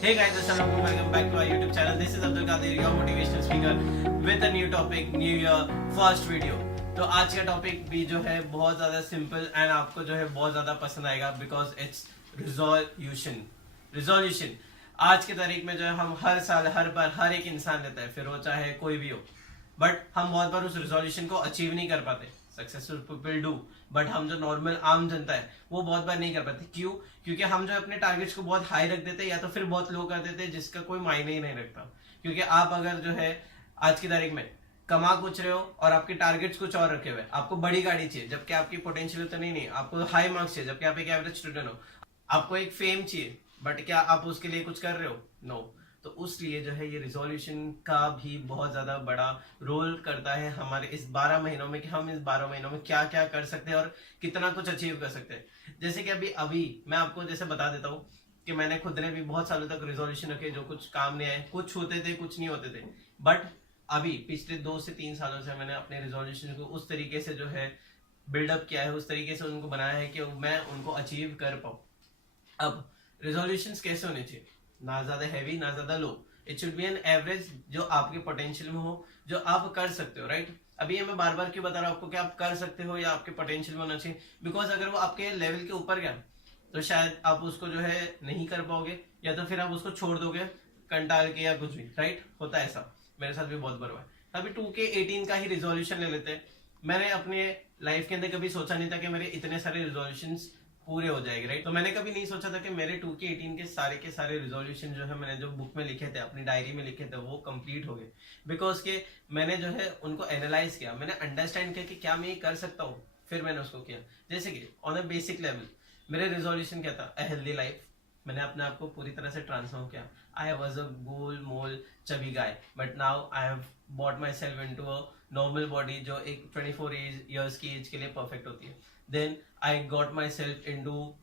Hey guys, assalamualaikum. Welcome back to our YouTube channel. This is Abdulkader, your motivational speaker with a new topic, new year, first video. तो आज का topic भी जो है बहुत ज़्यादा सिंपल एंड आपको जो है बहुत ज़्यादा पसंद आएगा बिकॉज इट्स रिजोल्यूशन। आज की तारीख में जो है हम हर साल हर बार हर एक इंसान लेता है, फिर वो चाहे कोई भी हो, बट हम बहुत बार उस रिजोल्यूशन को अचीव नहीं कर पाते। सक्सेसफुल पीपल डू, बट हम जो नॉर्मल आम जनता है वो बहुत बार नहीं कर पाते। क्यों? क्योंकि हम जो अपने टारगेट्स को बहुत हाई रख देते हैं या तो फिर बहुत लो कर देते हैं, जिसका कोई मायने ही नहीं रखता। क्योंकि आप अगर जो है आज की तारीख में कमा कुछ रहे हो और आपके टारगेट्स कुछ और रखे हुए, आपको बड़ी गाड़ी चाहिए जबकि आपकी पोटेंशियल तो नहीं, आपको हाई मार्क्स चाहिए जबकि आप एक एवरेज स्टूडेंट हो, आपको एक फेम चाहिए बट क्या आप उसके लिए कुछ कर रहे हो? नो। तो उसलिए जो है ये रिजोल्यूशन का भी बहुत ज्यादा बड़ा रोल करता है हमारे इस 12 महीनों में कि हम इस 12 महीनों में क्या क्या कर सकते हैं और कितना कुछ अचीव कर सकते हैं। जैसे कि अभी मैं आपको जैसे बता देता हूँ कि मैंने खुद ने भी बहुत सालों तक रिजोल्यूशन रखे जो कुछ काम नहीं आए, कुछ होते थे कुछ नहीं होते थे, बट अभी पिछले 2 से 3 सालों से मैंने अपने रिजोल्यूशन को उस तरीके से जो है बिल्डअप किया है, उस तरीके से उनको बनाया है कि मैं उनको अचीव कर पाऊँ। अब रिजोल्यूशंस कैसे होने चाहिए? ना ज्यादा हैवी ना ज्यादा low, it should be an average जो आपके पोटेंशियल में हो, जो आप कर सकते हो, राइट? अभी ये मैं बार बार क्यों बता रहा हूँ आपको कि आप कर सकते हो या आपके पोटेंशियल में होना चाहिए, बिकॉज अगर वो आपके लेवल के ऊपर गया तो शायद आप उसको जो है नहीं कर पाओगे या तो फिर आप उसको छोड़ दोगे कंटाल के या कुछ भी, राइट? होता है ऐसा, मेरे साथ भी बहुत बार हुआ है। अभी 2K18 का ही रिजोल्यूशन ले लेते हैं। मैंने अपने लाइफ के अंदर कभी सोचा नहीं था कि मेरे इतने सारे रिजोल्यूशंस पूरे हो जाएंगे, राइट? तो मैंने कभी नहीं सोचा था कि मेरे 2K18 के सारे रिजोल्यूशन जो है मैंने जो बुक में लिखे थे, अपनी डायरी में लिखे थे, वो कंप्लीट हो गए बिकॉज के मैंने जो है उनको एनालाइज किया, मैंने अंडरस्टैंड किया कि क्या मैं ये कर सकता हूँ, फिर मैंने उसको किया। जैसे कि ऑन अ बेसिक लेवल मेरे रिजोल्यूशन क्या था? A healthy life. मैंने अपने आप को पूरी तरह से ट्रांसफॉर्म किया। आई वॉज अ गोल मोल chubby guy, but now I have bought myself into a normal body जो एक 24 ईयर्स की एज के लिए परफेक्ट होती है। Then I got myself into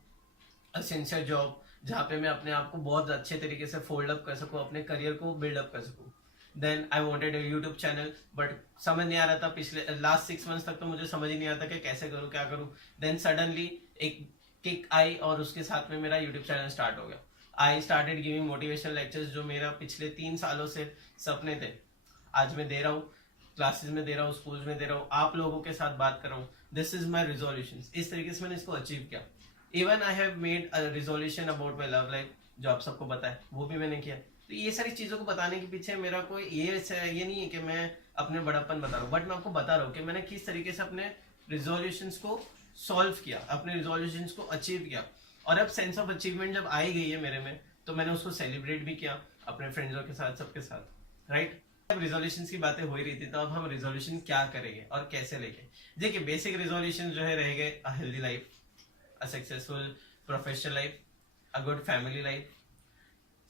a sincere job जहाँ पे मैं अपने आप को बहुत अच्छे तरीके से फोल्ड अप कर सकूँ, अपने करियर को बिल्डअप कर सकूँ। Then I wanted a YouTube channel, but समझ नहीं आ रहा था। पिछले लास्ट 6 मंथ्स तक तो मुझे समझ ही नहीं आता कि कैसे करूँ, क्या करूँ। देन सडनली एक किक आई और उसके साथ में मेरा यूट्यूब चैनल स्टार्ट हो गया। I started giving motivational lectures, जो मेरा पिछले 3 सालों से सपने थे, आज मैं दे रहा हूँ। क्लासेस में दे रहा हूँ, स्कूल्स में दे रहा हूँ, आप लोगों के साथ बात कर रहा हूँ। This is my resolution. इस तरीके से मैंने इसको अचीव किया। Even I have made a resolution about my love life, जो आप सबको पता है, वो भी मैंने किया। तो ये सारी चीजों को बताने के पीछे मेरा कोई ये नहीं है कि मैं अपने बड़प्पन बता रहा हूँ, बट मैं आपको बता रहा हूँ कि मैंने किस तरीके से अपने रिजोल्यूशन को सॉल्व किया, अपने रिजोल्यूशन को अचीव किया। और अब सेंस ऑफ अचीवमेंट जब आई गई है मेरे में, तो मैंने उसको सेलिब्रेट भी किया अपने फ्रेंड्सों के साथ, सबके साथ, राइट? अब रिजोल्यूशन की बातें हो ही रही थी, तो अब हम रिजोल्यूशन क्या करेंगे और कैसे लेंगे? देखिए, बेसिक रिजोल्यूशन जो है रहेंगे अ healthy life, a successful professional life, a good family life,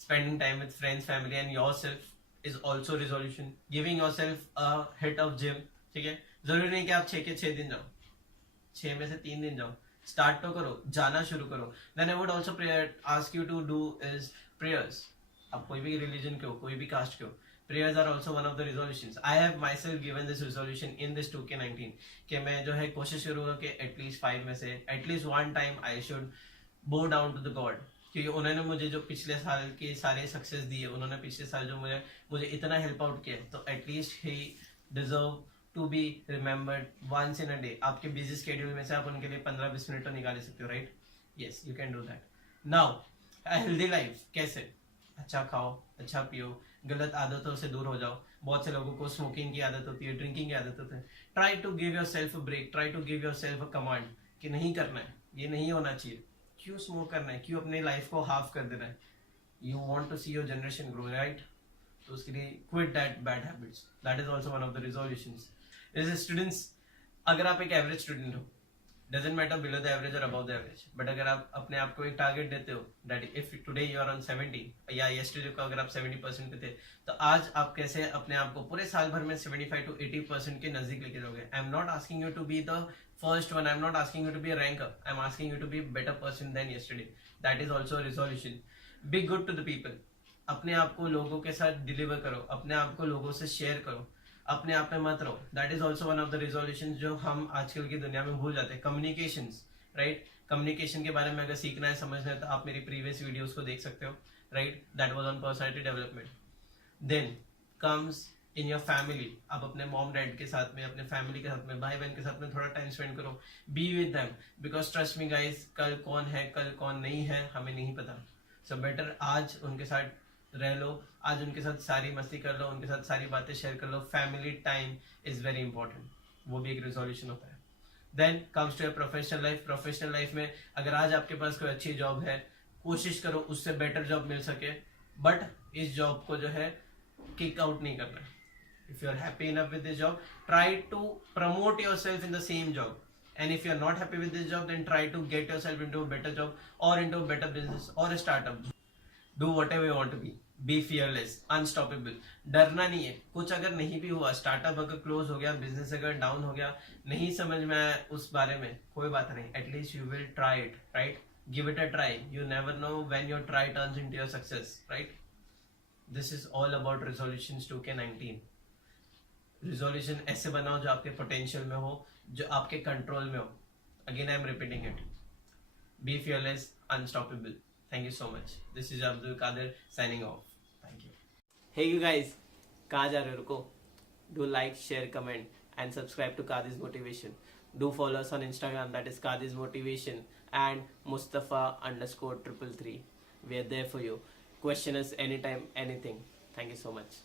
spending time with friends, family and yourself is also resolution. Giving yourself a hit of gym, ठीक है? जरूरी नहीं कि आप 6 के 6 दिन जाओ, 6 में से 3 दिन जाओ, स्टार्ट तो करो, जाना शुरू करो। Then I would also ask you to do is prayers. आप कोई भी रिलीजन के हो, कोई भी कास्ट के हो, prayers are also one of the resolutions. I have myself given this resolution in this 2K19 कि मैं जो है कोशिश करूंगा कि एटलीस्ट 5 में से at least 1 time I should bow down to the God, क्योंकि उन्होंने मुझे जो पिछले साल के सारे सक्सेस दिए, उन्होंने पिछले साल जो मुझे इतना हेल्प आउट किया, तो at least he deserve to be remembered once in a day. आपके बिजी स्केड्यूल में से आप उनके लिए 15-20 मिनट तो निकाल सकते हो, right? Yes, you can do that. Now healthy life कैसे? अच्छा खाओ, अच्छा पियो, गलत आदतों से दूर हो जाओ। बहुत से लोगों को स्मोकिंग की आदत होती है, ड्रिंकिंग की आदत होती है। Try to give yourself a break, try to give yourself a command कि नहीं करना है, ये नहीं होना चाहिए। क्यों स्मोक करना है? क्यों अपनी लाइफ को हाफ कर देना है? You want to see your generation grow, right? तो उसके लिए quit that bad habits, that is also one of the resolutions. जैसे स्टूडेंट्स, अगर आप एक एवरेज स्टूडेंट हो, doesn't matter below the average और अबव द एवरेज, बट अगर आप अपने आप को एक टारगेट देते हो that if today you are on 70 या यस्टरडे को अगर आप 70% पे थे, तो आज आप कैसे अपने आप को पूरे साल भर में 75 to 80% के नजदीक लेके जाओगे? I am not asking you to be the first one, I am not asking you to be a ranker, I am asking you to be better person than yesterday. That is also resolution. Be good to the people, अपने आप को लोगों के साथ deliver करो, अपने आप को लोगों से शेयर करो, अपने आप में मत रहो। That is also one of the resolution जो हम आजकल की दुनिया में भूल जाते हैं। Communications, right? कम्युनिकेशन के बारे में अगर सीखना है, समझना है, तो आप मेरी प्रीवियस वीडियोस को देख सकते हो, right, that was on personality development. Then comes in your family. आप अपने मॉम डैड के साथ में, अपने फैमिली के साथ में, भाई बहन के साथ में थोड़ा टाइम स्पेंड करो. Be with them, because trust me guys, कल कौन है कल कौन नहीं है हमें नहीं पता. सो बेटर आज उनके साथ रह लो, आज उनके साथ सारी मस्ती कर लो, उनके साथ सारी बातें शेयर कर लो. Family time is very important, वो भी एक रिजोल्यूशन होता है. Then comes to your professional life. Professional life में अगर आज आपके पास कोई अच्छी जॉब है, कोशिश करो उससे बेटर जॉब मिल सके, बट इस जॉब को जो है किक आउट नहीं करना. If you are happy enough with this job, try to promote your self in the same job. And if you are not happy with this job, then try to get yourself into a better job or into a better business or a startup. Do whatever you want to be. Be fearless, unstoppable. डरना नहीं है. कुछ अगर नहीं भी हुआ, startup अगर close हो गया, बिजनेस अगर डाउन हो गया, नहीं समझ में आया उस बारे में, कोई बात नहीं. At least you will try it, right. Give it a try. You never know when your try turns into your success, right. This is all about resolutions 2K19. Resolution ऐसे बनाओ जो आपके पोटेंशियल में हो, जो आपके कंट्रोल में हो. Again I am repeating it. Be fearless, unstoppable. Thank you so much. This is Abdulkader signing off. Thank you. Hey you guys, कहाँ जा रहे हो? रुको. Do like, share, comment and subscribe to Kadi's Motivation. Do follow us on Instagram, that is Kadi's Motivation and Mustafa_333. We are there for you. Question us anytime, anything. Thank you so much.